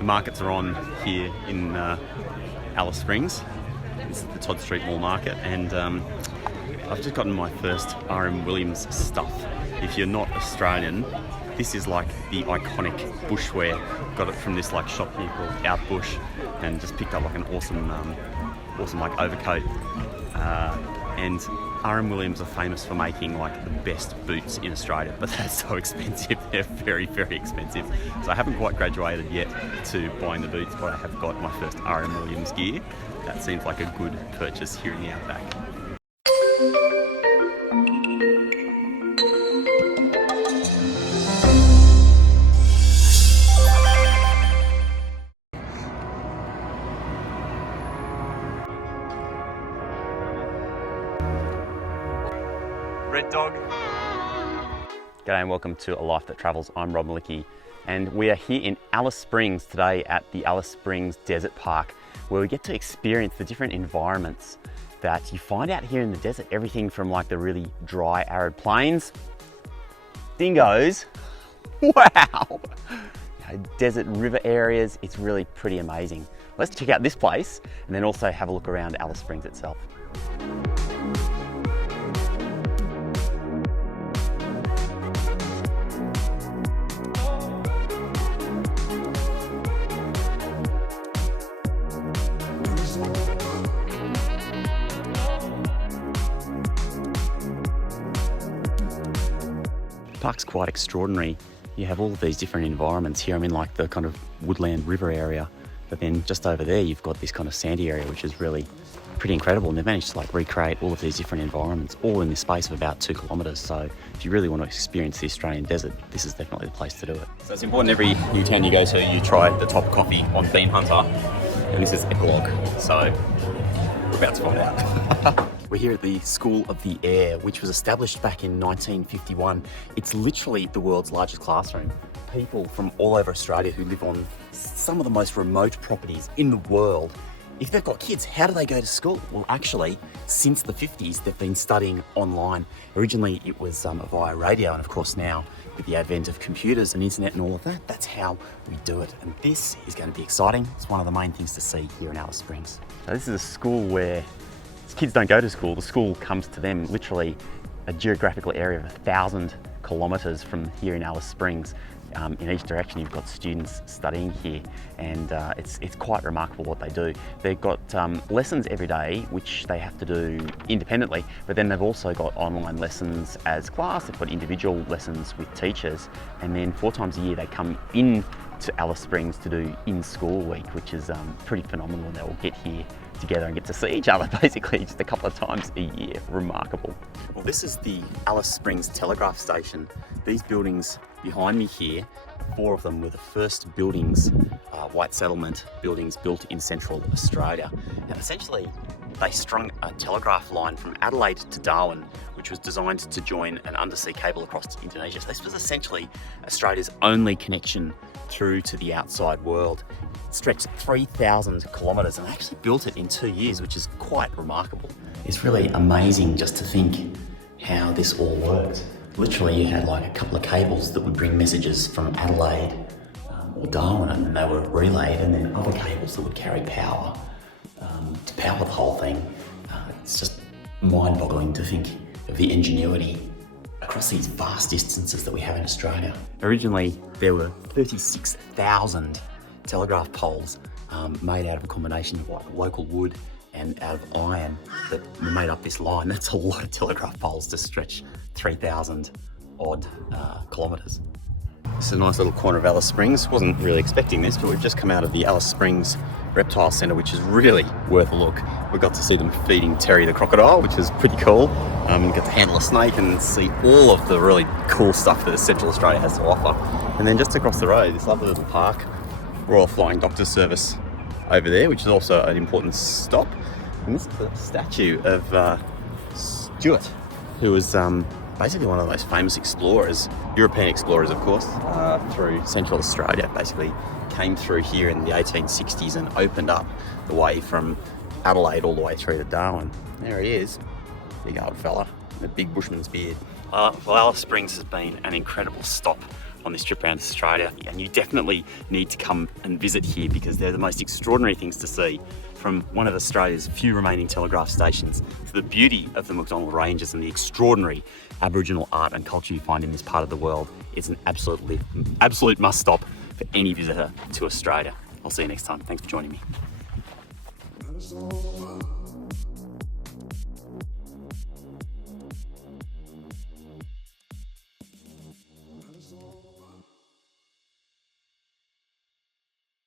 The markets are on here in Alice Springs. This is the Todd Street Mall Market, and I've just gotten my first R.M. Williams stuff. If you're not Australian, this is like the iconic bushwear. Got it from this like shop here called Outbush, and just picked up like an awesome like overcoat. And R.M. Williams are famous for making like the best boots in Australia, but they're so expensive. They're very, very expensive. So I haven't quite graduated yet to buying the boots, but I have got my first R.M. Williams gear. That seems like a good purchase here in the outback. Red dog. G'day and welcome to A Life That Travels. I'm Rob Malicki, and we are here in Alice Springs today at the Alice Springs Desert Park, where we get to experience the different environments that you find out here in the desert. Everything from like the really dry, arid plains, dingoes, wow, desert river areas. It's really pretty amazing. Let's check out this place and then also have a look around Alice Springs itself. The park's quite extraordinary. You have all of these different environments here. I'm in like the kind of woodland river area, but then just over there you've got this kind of sandy area, which is really pretty incredible. And they've managed to like recreate all of these different environments all in the space of about 2 kilometres. So if you really want to experience the Australian desert, this is definitely the place to do it. So it's important every new town you go to, you try the top coffee on Bean Hunter, and this is Epilogue. So we're about to find out. We're here at the School of the Air, which was established back in 1951. It's literally the world's largest classroom. People from all over Australia who live on some of the most remote properties in the world. If they've got kids, how do they go to school? Well, actually, since the 50s, they've been studying online. Originally, it was via radio, and of course now, with the advent of computers and internet and all of that, that's how we do it. And this is going to be exciting. It's one of the main things to see here in Alice Springs. So this is a school where kids don't go to school, the school comes to them, literally a geographical area of 1,000 kilometres from here in Alice Springs. In each direction you've got students studying here, and it's quite remarkable what they do. They've got lessons every day which they have to do independently, but then they've also got online lessons as class. They've got individual lessons with teachers, and then 4 times a year they come in to Alice Springs to do in-school week, which is pretty phenomenal. And they all get here together and get to see each other basically just a couple of times a year. Remarkable. Well, this is the Alice Springs Telegraph Station. These buildings behind me here, 4 of them were the first buildings, white settlement buildings built in Central Australia. And essentially they strung a telegraph line from Adelaide to Darwin, which was designed to join an undersea cable across to Indonesia. So this was essentially Australia's only connection through to the outside world. It stretched 3,000 kilometres, and they actually built it in 2 years, which is quite remarkable. It's really amazing just to think how this all worked. Literally you had like a couple of cables that would bring messages from Adelaide or Darwin, and they were relayed, and then other cables that would carry power to power the whole thing. It's just mind-boggling to think of the ingenuity across these vast distances that we have in Australia. Originally, there were 36,000 telegraph poles made out of a combination of like local wood and out of iron that made up this line. That's a lot of telegraph poles to stretch 3,000 odd kilometres. This is a nice little corner of Alice Springs. Wasn't really expecting this, but we've just come out of the Alice Springs Reptile Centre, which is really worth a look. We got to see them feeding Terry the crocodile, which is pretty cool. We got to handle a snake and see all of the really cool stuff that Central Australia has to offer. And then just across the road, this lovely little park, Royal Flying Doctor Service over there, which is also an important stop. And this is a statue of Stuart, who was basically one of the most famous explorers, European explorers of course, through Central Australia. Basically came through here in the 1860s and opened up the way from Adelaide all the way through to Darwin. There he is, big old fella, the big bushman's beard. Well, Alice Springs has been an incredible stop on this trip around Australia. And you definitely need to come and visit here because they're the most extraordinary things to see, from one of Australia's few remaining telegraph stations to the beauty of the McDonnell Ranges and the extraordinary Aboriginal art and culture you find in this part of the world. It's an absolute must stop for any visitor to Australia. I'll see you next time. Thanks for joining me.